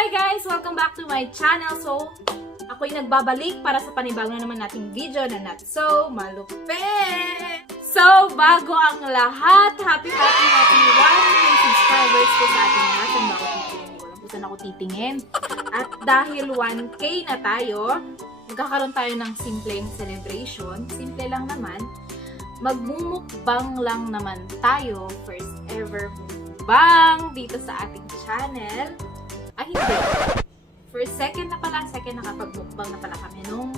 Hi guys! Welcome back to my channel. So, ako'y nagbabalik para sa panibagong na naman nating video na not so malupit! So, bago ang lahat, happy 1 million subscribers po sa ating lahat. Saan ba ako titingin? Walang po saan ako titingin. At dahil 1K na tayo, magkakaroon tayo ng simpleng celebration. Simple lang naman. Magmumukbang lang naman tayo. First ever mukbang dito sa ating channel. Ay, hindi. First, second na nakapag-mukbang na pala kami nung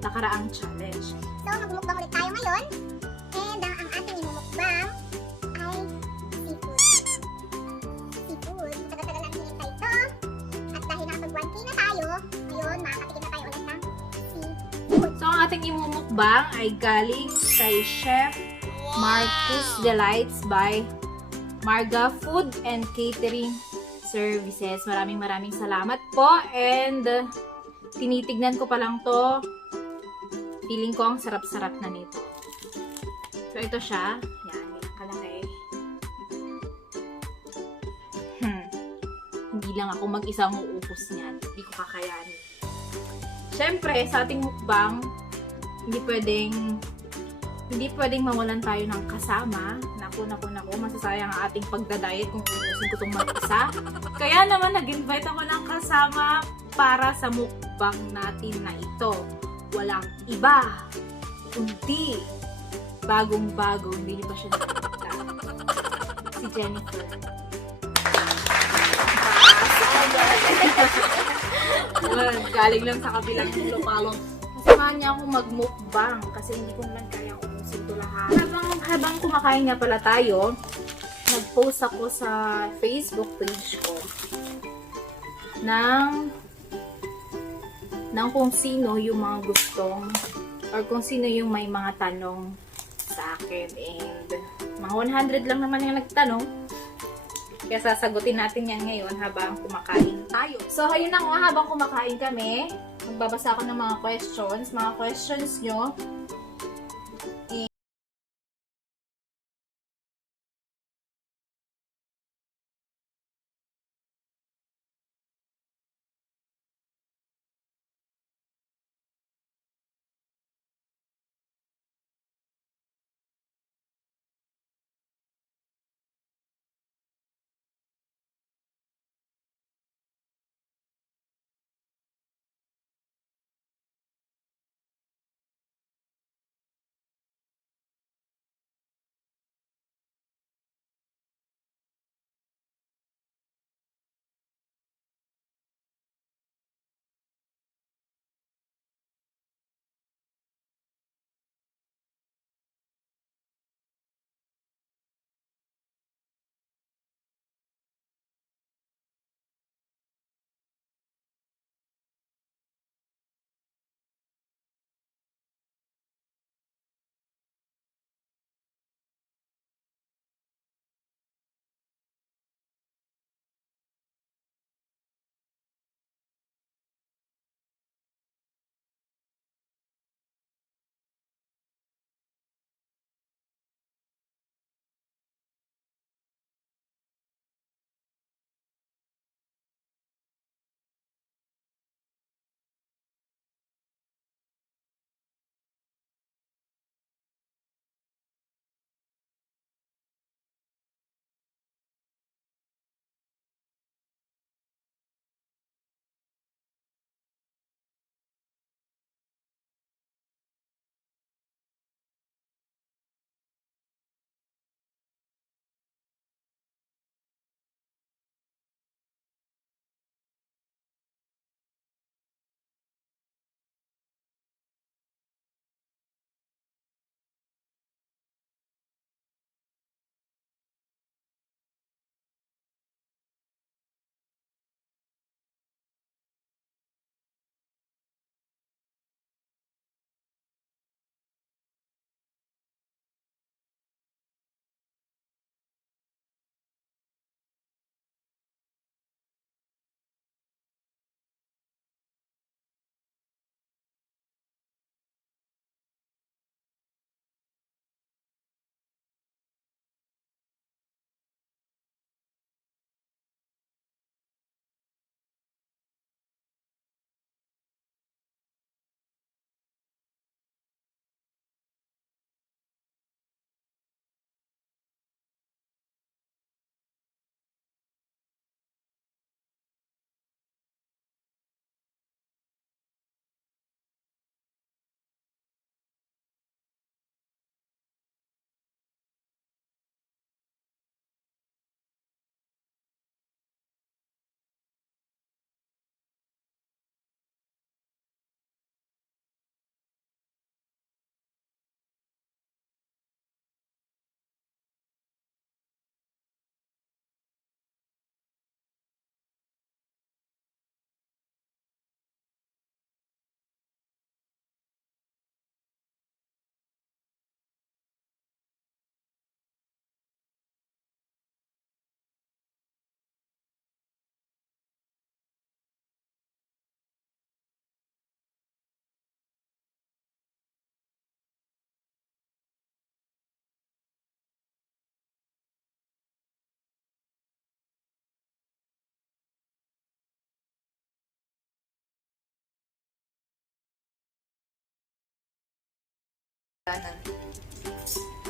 nakaraang challenge. So, magmumukbang ulit tayo ngayon. And ang ating imumukbang ay seafood. Seafood. Matagal-tagal natin hinintay ito. At dahil nakapag 1K na tayo, ngayon makakatikim na tayo ulit ng seafood. So, ang ating imumukbang ay galing kay Chef Marcus Delights by Marga Food and Catering Services. Maraming salamat po. And tinitignan ko pa lang to. Feeling ko ang sarap-sarap na nito. So, ito siya. Yan, kalaki. Hindi lang ako mag-isang uupos niyan. Hindi ko kakayanin. Siyempre, sa ating mukbang, hindi pwedeng mawalan tayo ng kasama. Naku, masasayang ang ating pagdadiet kung ubusin ko itong mag-isa. Kaya naman, nag-invite ako ng kasama para sa mukbang natin na ito. Walang iba, kundi bagong-bago, hindi niyo pa siya nakikita. Si Jennifer. Galing lang sa kabilang lupalong. Kasamahan niya akong magmukbang kasi hindi ko naman kaya ubusin ito lahat. Habang kumakain nga pala tayo, nag-post ako sa Facebook page ko ng kung sino yung mga gustong or kung sino yung may mga tanong sa akin. And mga 100 lang naman yung nagtanong. Kaya sasagutin natin yan ngayon habang kumakain tayo. So, ayun na nga, habang kumakain kami, magbabasa ako ng mga questions nyo.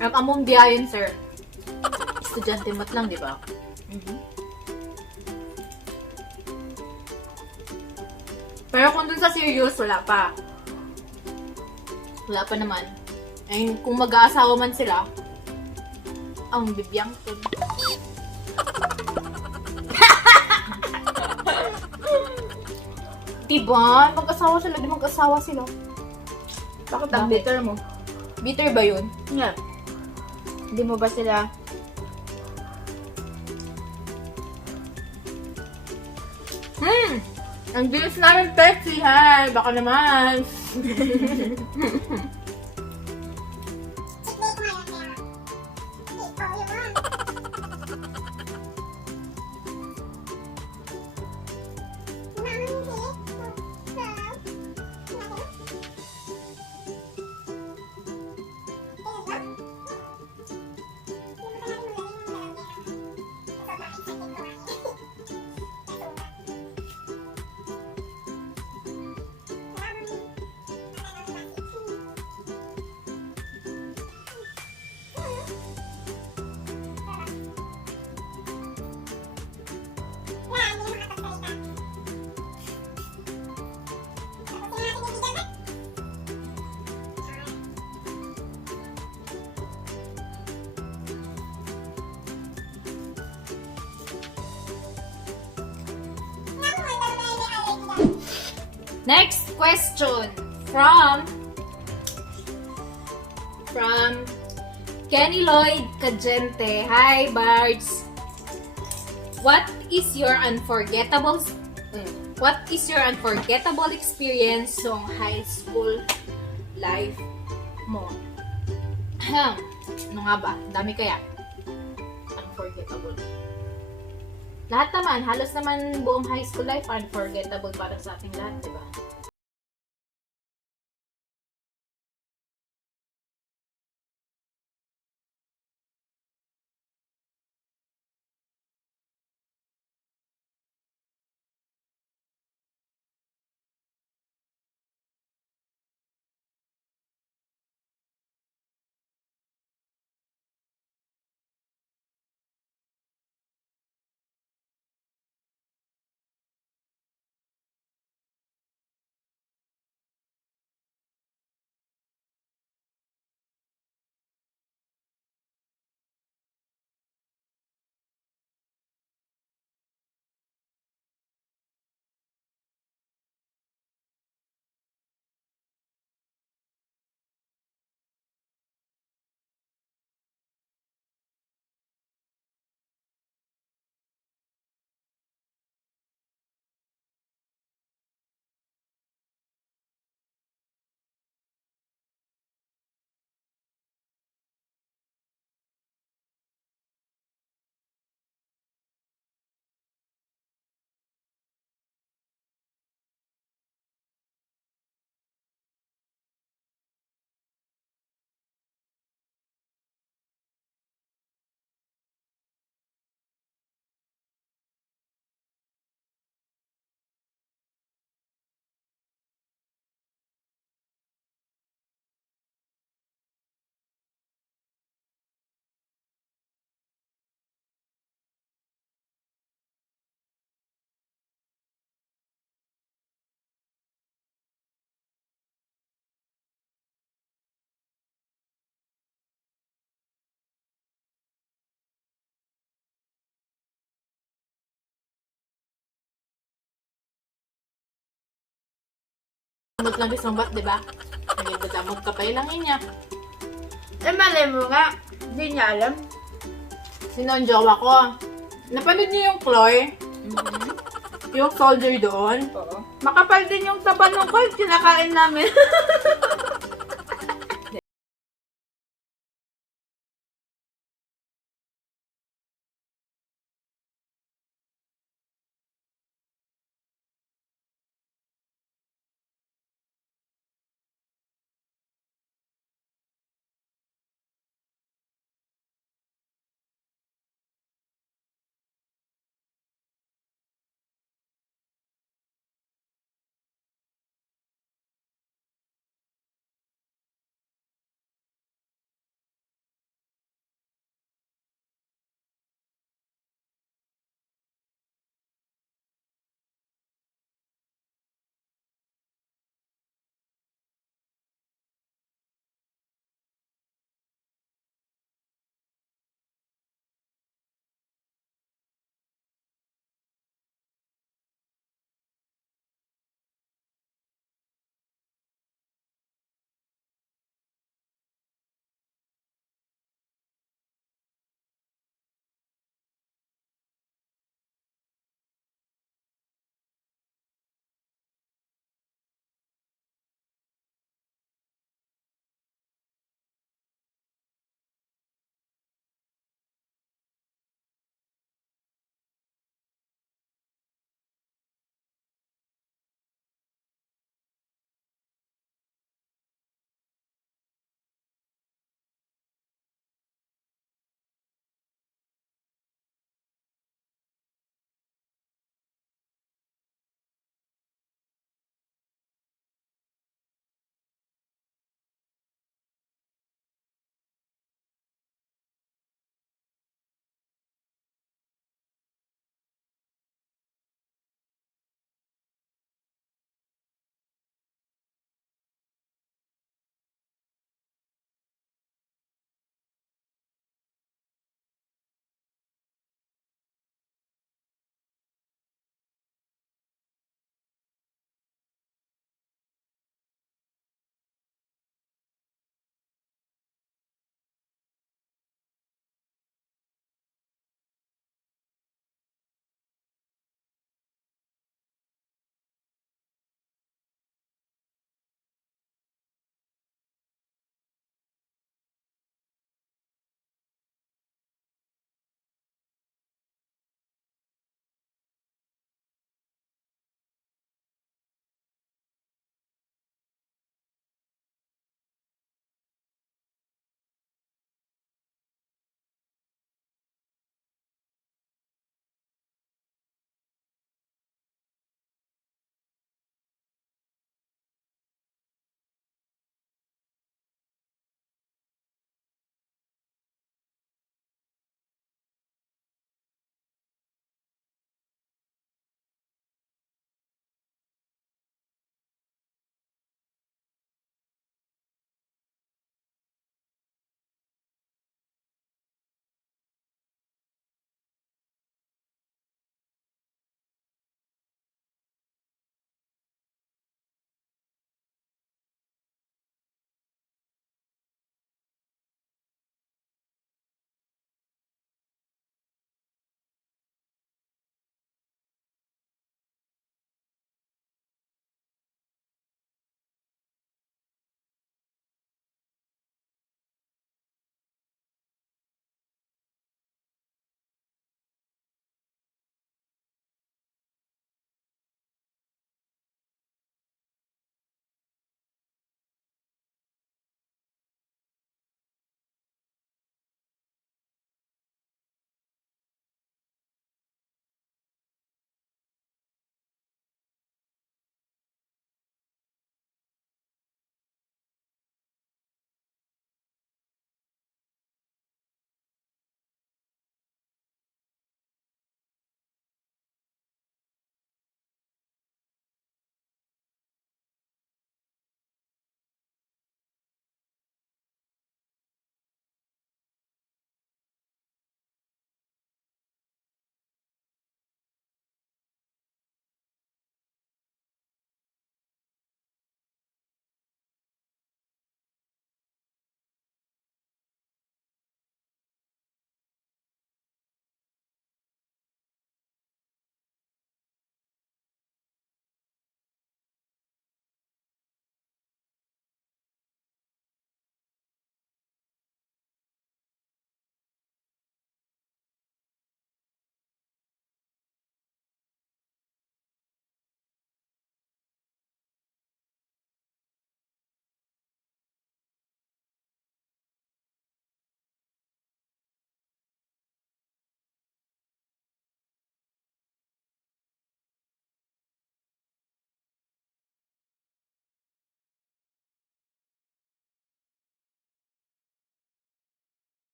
Among biyayin, sir. Estudyante mat lang, di ba? Pero kung dun sa serious, wala pa. Wala pa naman. Ayun, kung mag-aasawa man sila, ang bibiyang ko. Diba? Mag-asawa sila, di mag-asawa sila. Bakit ang bitter mo? Bitter ba yun? Nga. Hindi mo ba sila... Ang bilis namin Pepsi, ha? Baka naman. Checkmate mo ngayon kaya. Ikaw yun. Next question from Kenny Lloyd Cagente. Hi, Bards. What is your unforgettable experience sa high school life mo? Ano nga ba? Dami kaya? Unforgettable. Lahat naman, halos naman buong high school life unforgettable para sa ating lahat, di ba? Amot lang bisumbat, di ba? Naging badamot ka pa lang niya. Eh, malay mo nga. Hindi niya alam. Sino ang jowa ko? Napanood niyo yung Chloe? Yung soldier doon? Oo. Makapal din yung taba ng cold, kinakain namin.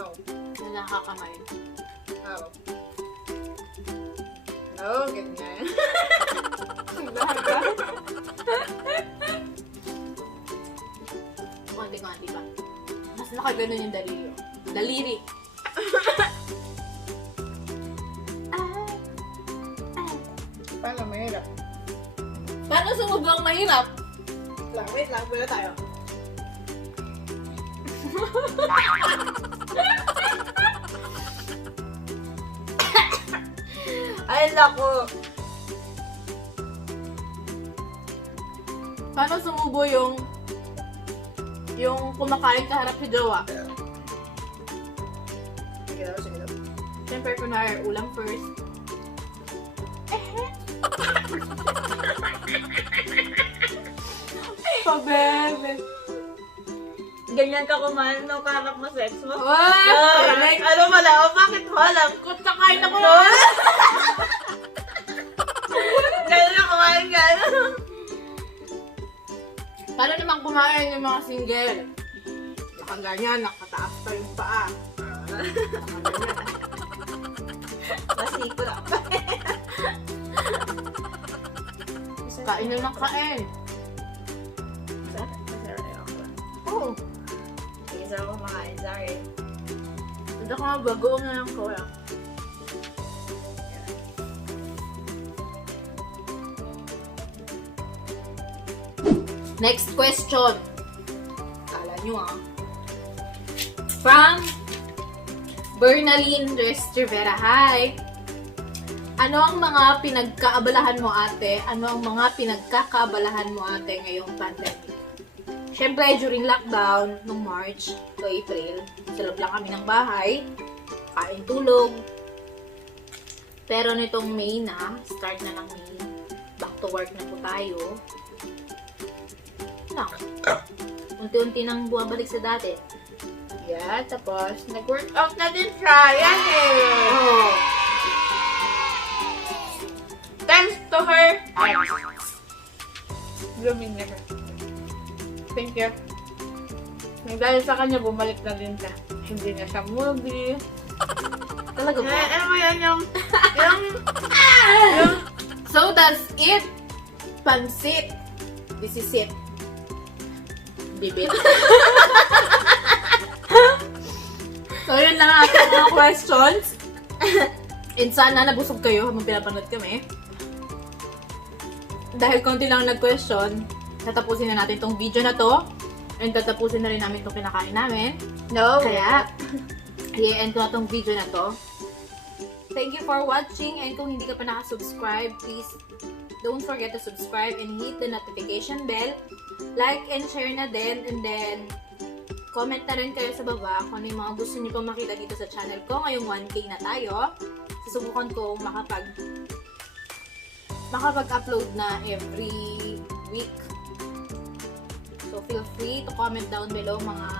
How? na nakakamay. How? No, ganyan. Konti-konti pa. Mas nakaganon yung daliri. Daliri. Paano mahirap? Paano sumugang mahirap? Wait lang, wala tayo. Ay, naku. Paano sumubo yung kumakain kaharap si Jowa? Sige daw, sige daw. Siyempre, kunwari, ulam first. Pabebe. Ganyan ka kumain ng karap mo sex mo? What? Ano pala? O, bakit mo alam? Kung kakain ako Ganyan na kumain ka. Paano naman kumain yung mga single? Nakaganyan, nakataas pa yung paa. Masiko lang. Kain na ng kain. Oo. Sige, saan ako kumakain? Sorry. Hindi ko nga bagoong na lang ko. Next question. Kala nyo From Bernaline Restrivera. Hi! Ano ang mga pinagkaabalahan mo ate? Ano ang mga pinagkakaabalahan mo ate ngayong pandemic? Siyempre, during lockdown, nung March to April, sa loob lang kami ng bahay, kain tulog. Pero nitong May na, start na ng May, back to work na po tayo. Unti-unti nang bumabalik sa dati. Yeah, tapos nag-workout na din siya. Yan eh. Oh. Thanks to her. Blooming never. Thank you. Dahil sa kanya, bumalik na din siya. Hindi na siya movie. Talaga ba? Ano mo yan yung So that's it. Pansit. This is it. Bibit. So yun lang ang ating mga questions. And sana nabusog kayo habang pinapanood kami. Dahil konti lang nag-question, tatapusin na natin tong video na to. And tatapusin na rin namin itong kinakain namin. No. Kaya, i-end ko na tong video na to. Thank you for watching. And kung hindi ka pa nakasubscribe, please don't forget to subscribe and hit the notification bell. Like and share na din. And then, comment na rin kayo sa baba kung ano yung mga gusto niyo pa makita dito sa channel ko. Ngayong 1K na tayo. Susubukan ko makapag-upload na every week. So, feel free to comment down below mga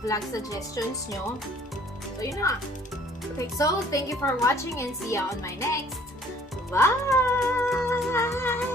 vlog suggestions nyo. So, yun na. Okay, so, thank you for watching and see you on my next. Bye!